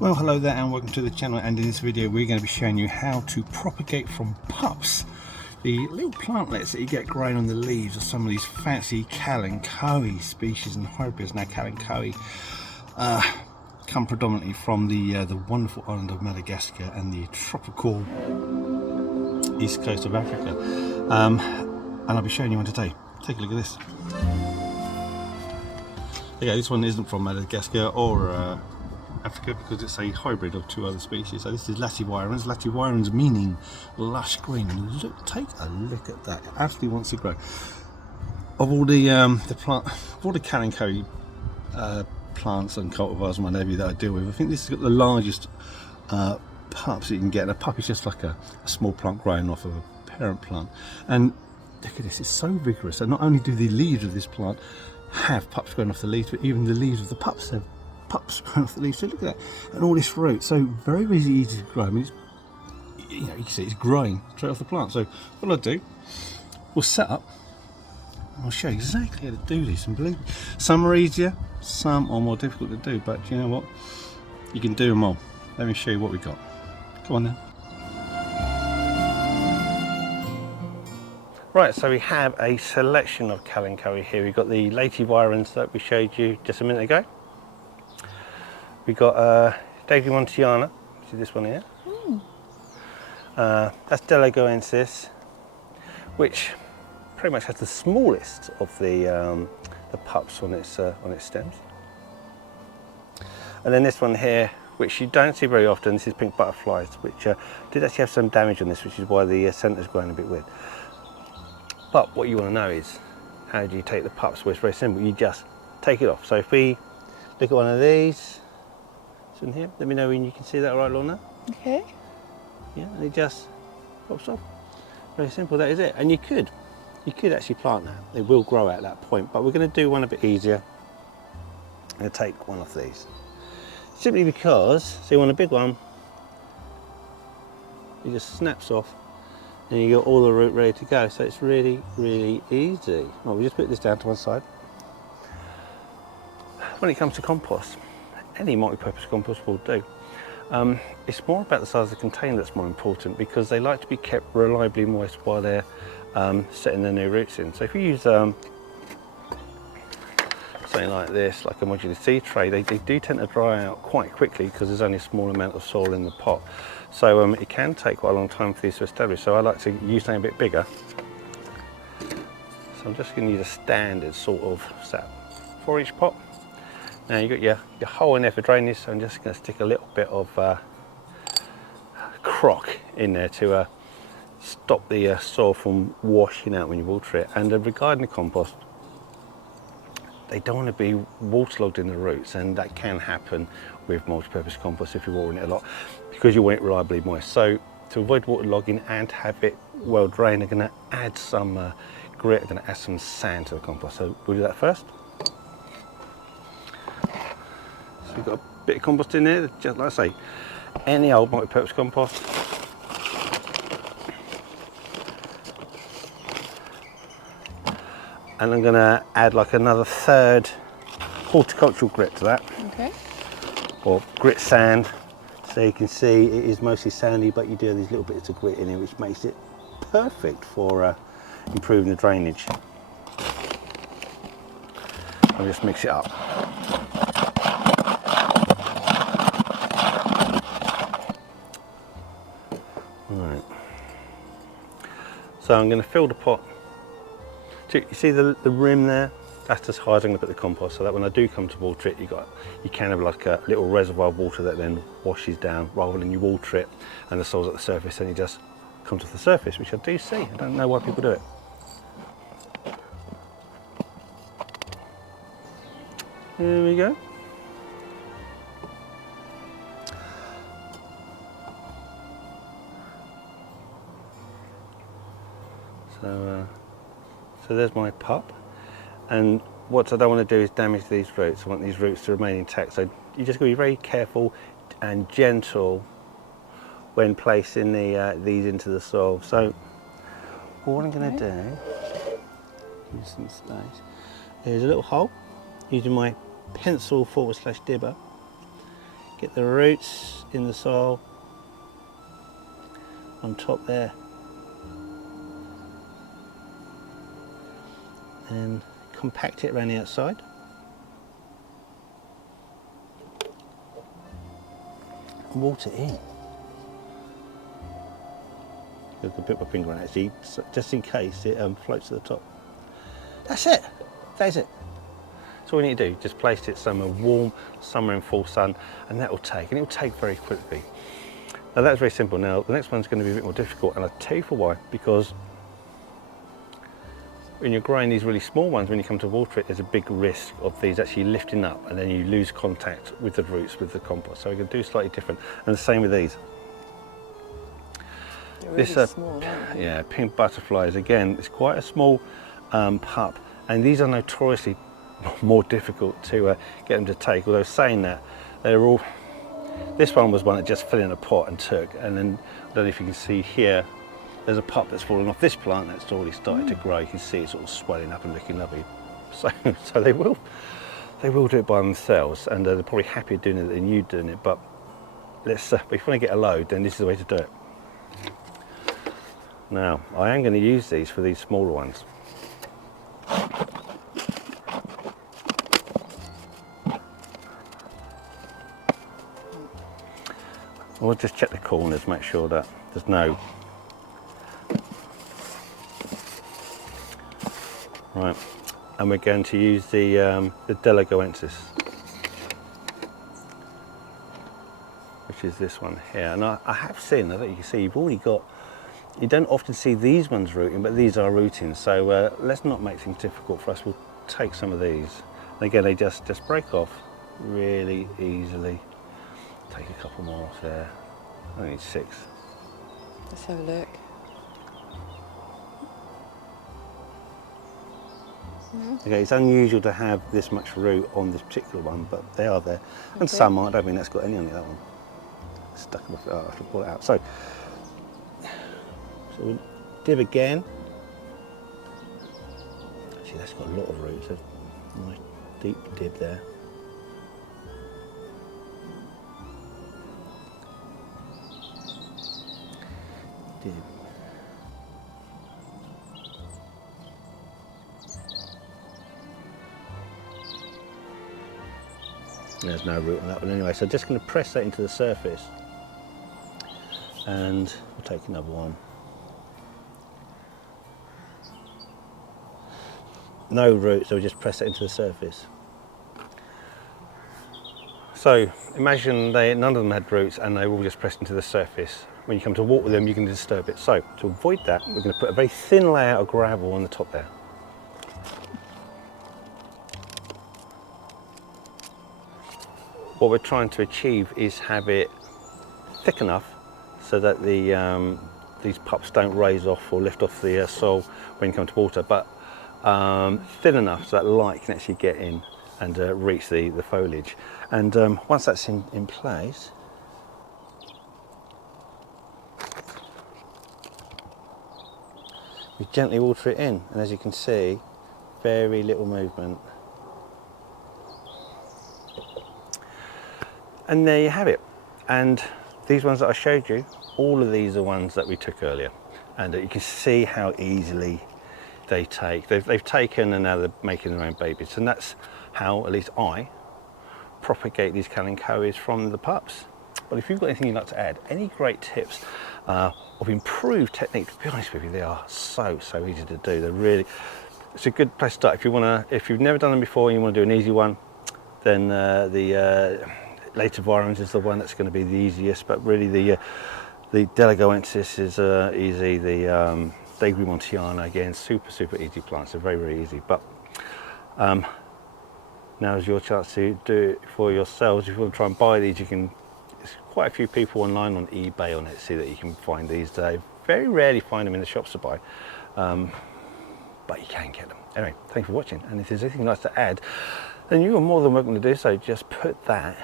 Well, hello there and welcome to the channel, and in this video we're going to be showing you how to propagate from pups the little plantlets that you get growing on the leaves of some of these fancy Kalanchoe species and hybrids. Now Kalanchoe come predominantly from the wonderful island of Madagascar and the tropical east coast of Africa, and I'll be showing you one today. Take a look at this. Okay, this one isn't from Madagascar or Africa because it's a hybrid of two other species. So this is laetivirens. Laetivirens meaning lush green. Look, take a look at that. It absolutely wants to grow. Of all the Kalanchoe plants and cultivars and whatever that I deal with, I think this has got the largest pups that you can get. And a pup is just like a small plant growing off of a parent plant. And look at this, it's so vigorous. And not only do the leaves of this plant have pups growing off the leaves, but even the leaves of the pups have pups growing off the leaves. So look at that, and all this fruit. So very easy to grow. I mean, it's, you can see it's growing straight off the plant. So what I'll do, we'll set up and I'll show you exactly how to do this. And believe me, some are easier, some are more difficult to do, but you know what, you can do them all. Let me show you what we got. Come on then. Right, so we have a selection of Kalanchoe here. We've got the laetivirens that we showed you just a minute ago. We've got daigremontiana, which is this one here. That's delagoensis, which pretty much has the smallest of the pups on its stems. And then this one here, which you don't see very often, this is pink butterflies, which did actually have some damage on this, which is why the centre's growing a bit weird. But what you want to know is, how do you take the pups? Well, it's very simple. You just take it off. So if we look at one of these, it's in here. Let me know when you can see that, all right, Lorna? Okay. Yeah, and it just pops off. Very simple. That is it. And you could actually plant that. It will grow at that point. But we're going to do one a bit easier. I'm going to take one of these, simply because, so you want a big one, it just snaps off. And you got all the root ready to go, so it's really easy. Well, we just put this down to one side. When it comes to compost, any multi-purpose compost will do. It's more about the size of the container that's more important, because they like to be kept reliably moist while they're setting their new roots in. So if you use something like this, like a modular seed tray, they do tend to dry out quite quickly because there's only a small amount of soil in the pot. So it can take quite a long time for these to establish. So I like to use something a bit bigger. So I'm just going to use a standard sort of setup for each pot. Now you've got your hole in there for drainage, so I'm just going to stick a little bit of crock in there to stop the soil from washing out when you water it. And regarding the compost, they don't want to be waterlogged in the roots, and that can happen with multi-purpose compost if you're watering it a lot, because you want it reliably moist. So to avoid waterlogging and have it well drained, they're going to add some grit, they're going to add some sand to the compost. So we'll do that first. So we've got a bit of compost in there, just like I say, any old multi-purpose compost. And I'm going to add like another third horticultural grit to that. Okay. Or grit sand. So you can see it is mostly sandy, but you do have these little bits of grit in it, which makes it perfect for improving the drainage. I'll just mix it up. Right. So I'm going to fill the pot. You see the rim there? That's as high as I'm going to put the compost, so that when I do come to water it, you can have like a little reservoir of water that then washes down, rather than you water it and the soil's at the surface and it just comes off the surface, which I do see. I don't know why people do it. There we go. So there's my pup, and what I don't want to do is damage these roots. I want these roots to remain intact, so you just got to be very careful and gentle when placing these into the soil. So what I'm going to do, use some space, there's a little hole using my pencil /dibber get the roots in the soil on top there, and compact it around the outside. And water in. I can put my finger on it actually, just in case it floats to the top. That's it. That's it. So all we need to do, just place it somewhere warm, somewhere in full sun, and that will take, and it will take very quickly. Now that's very simple. Now the next one's going to be a bit more difficult, and I'll tell you for why. Because when you're growing these really small ones, when you come to water it, there's a big risk of these actually lifting up, and then you lose contact with the roots, with the compost. So we're going to do slightly different, and the same with these. They're really small, aren't they? Yeah, pink butterflies. Again, it's quite a small pup, and these are notoriously more difficult to get them to take. Although saying that, they're all. This one was one that just fell in a pot and took, and then I don't know if you can see here. There's a pup that's fallen off this plant that's already started to grow. You can see it sort of swelling up and looking lovely. So they will do it by themselves, and they're probably happier doing it than you doing it. But let's if you want to get a load, then this is the way to do it. Now, I am going to use these for these smaller ones. We'll just check the corners, make sure that there's no... Right, and we're going to use the delagoensis, which is this one here. And I have seen, I don't know if you can see, you've already got... You don't often see these ones rooting, but these are rooting. So let's not make things difficult for us. We'll take some of these. And again, they just break off really easily. Take a couple more off there. I need 6. Let's have a look. Okay, it's unusual to have this much root on this particular one, but they are there. And some aren't. I don't think that's got any on it, that one. Stuck in my foot. I have to pull it out. So we'll dib again. Actually, that's got a lot of roots. A nice deep dib there. Dib. There's no root on that one anyway, so just going to press that into the surface, and we'll take another one. No root, so we just press it into the surface. So imagine none of them had roots and they were all just pressed into the surface. When you come to walk with them, you can disturb it. So to avoid that, we're going to put a very thin layer of gravel on the top there. What we're trying to achieve is have it thick enough so that these pups don't raise off or lift off the soil when you come to water, but thin enough so that light can actually get in and reach the foliage. And once that's in place, we gently water it in, and as you can see, very little movement. And there you have it. And these ones that I showed you, all of these are ones that we took earlier, and you can see how easily they take. They've taken, and now they're making their own babies, and that's how at least I propagate these Kalanchoes from the pups. But if you've got anything you'd like to add, any great tips of improved technique, to be honest with you, they are so easy to do. They're really, it's a good place to start. If you've never done them before and you want to do an easy one, then the laetivirens is the one that's going to be the easiest. But really the delagoensis is easy. The daigremontiana, again, super easy plants. They're very easy. But now is your chance to do it for yourselves. If you want to try and buy these, you can. There's quite a few people online on eBay, on Etsy, that you can find these days. Very rarely find them in the shops to buy, but you can get them. Anyway, thanks for watching, and if there's anything you'd like to add, then you are more than welcome to do so. Just put that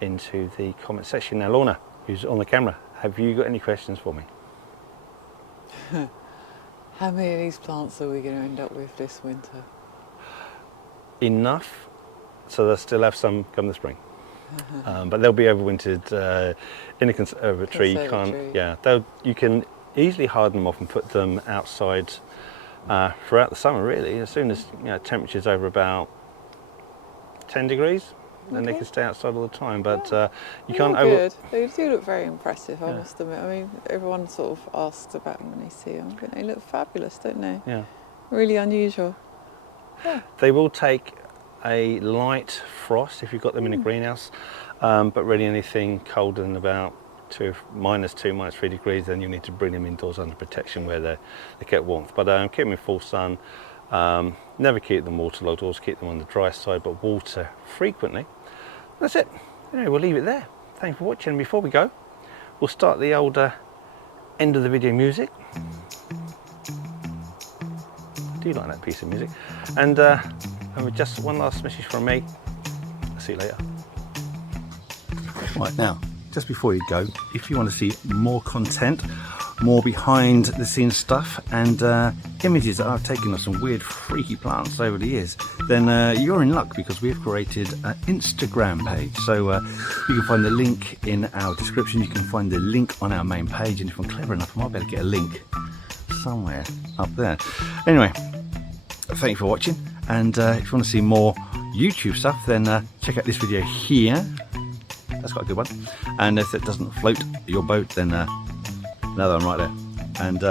into the comment section. Now, Lorna, who's on the camera, have you got any questions for me? How many of these plants are we going to end up with this winter? Enough so they'll still have some come the spring. But they'll be overwintered in a conservatory. You Conservatory. can't, yeah, you can easily harden them off and put them outside throughout the summer. Really, as soon as temperatures over about 10 degrees, then they Okay. can stay outside all the time. But you They can't look over. good. They do look very impressive, I Yeah. must admit. I mean, everyone sort of asks about them when they see them. But they look fabulous, don't they? Yeah, Really unusual. they will take a light frost if you've got them in a greenhouse, but really anything colder than about -2, -3 degrees, then you need to bring them indoors under protection where they get warmth. But keep them in full sun. Never keep them waterlogged, always keep them on the dry side, but water frequently. That's it. Anyway, we'll leave it there. Thanks for watching. Before we go, we'll start the old end of the video music. I do like that piece of music. And with just one last message from me. I'll see you later. Right, now, just before you go, if you want to see more content, more behind the scenes stuff, and images that I've taken of some weird freaky plants over the years, then you're in luck, because we have created an Instagram page. So you can find the link in our description, you can find the link on our main page, and if I'm clever enough I might be able to get a link somewhere up there. Anyway, thank you for watching, and if you want to see more YouTube stuff, then check out this video here. That's quite a good one. And if it doesn't float your boat, then another one right there. And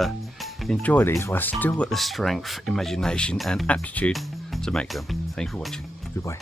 enjoy these while I've still got the strength, imagination and aptitude to make them. Thank you for watching. Goodbye.